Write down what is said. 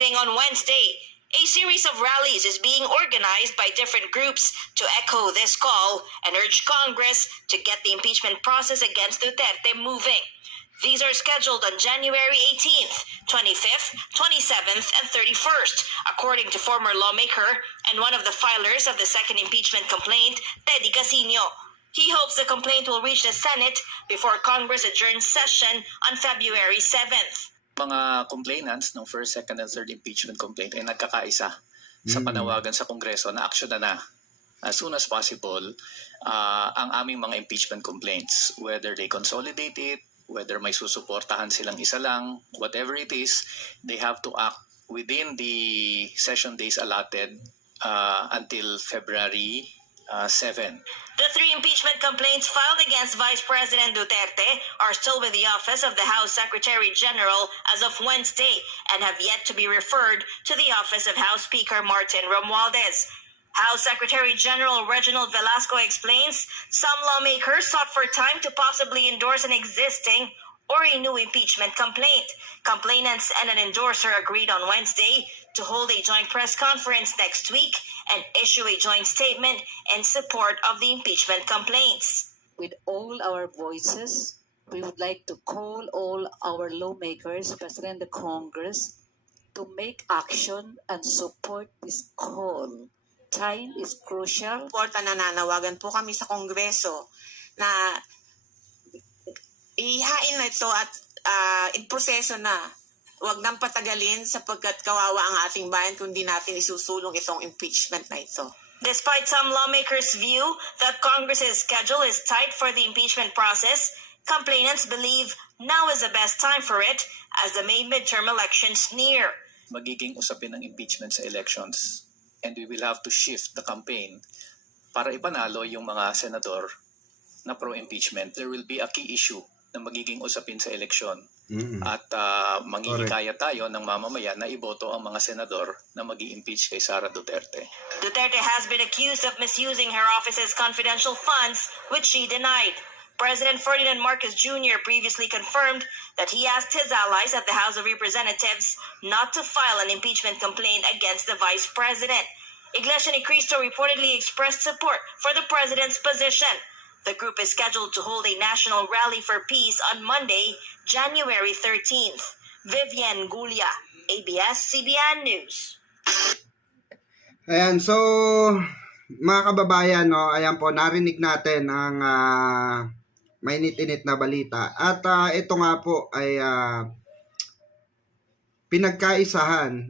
On Wednesday, a series of rallies is being organized by different groups to echo this call and urge Congress to get the impeachment process against Duterte moving. These are scheduled on January 18th, 25th, 27th, and 31st, according to former lawmaker and one of the filers of the second impeachment complaint, Teddy Casino. He hopes the complaint will reach the Senate before Congress adjourns session on February 7th. Mga complainants ng first, second, and third impeachment complaint ay nagkakaisa sa panawagan sa Kongreso na aksyon na as soon as possible ang aming mga impeachment complaints, whether they consolidate it, whether may susuportahan silang isa lang, whatever it is, they have to act within the session days allotted until February 7. The three impeachment complaints filed against Vice President Duterte are still with the office of the House Secretary General as of Wednesday and have yet to be referred to the office of House Speaker Martin Romualdez. House Secretary General Reginald Velasco explains some lawmakers sought for time to possibly endorse an existing or a new impeachment complaint. Complainants and an endorser agreed on Wednesday to hold a joint press conference next week and issue a joint statement in support of the impeachment complaints. With all our voices, we would like to call all our lawmakers, President of the Congress, to make action and support this call. Time is crucial. Nananawagan po kami sa Kongreso na ihain na ito at proseso na. Huwag nang patagalin sapagkat kawawa ang ating bayan kung di natin isusulong itong impeachment na ito. Despite some lawmakers' view that Congress's schedule is tight for the impeachment process, complainants believe now is the best time for it as the May midterm elections near. Magiging usapin ng impeachment sa elections, and we will have to shift the campaign para ipanalo yung mga senador na pro-impeachment. There will be a key issue na magiging usapin sa eleksyon. At manghihikayat tayo ng mamamayan na iboto ang mga senador na mag-i-impeach kay Sara Duterte. Duterte has been accused of misusing her office's confidential funds, which she denied. President Ferdinand Marcos Jr. previously confirmed that he asked his allies at the House of Representatives not to file an impeachment complaint against the vice president. Iglesia Ni Cristo reportedly expressed support for the president's position. The group is scheduled to hold a national rally for peace on Monday, January 13th. Vivian Gulia, ABS-CBN News. Ayan, so mga kababayan, no, ayan po, narinig natin ang mainit-init na balita. At ito nga po ay pinagkaisahan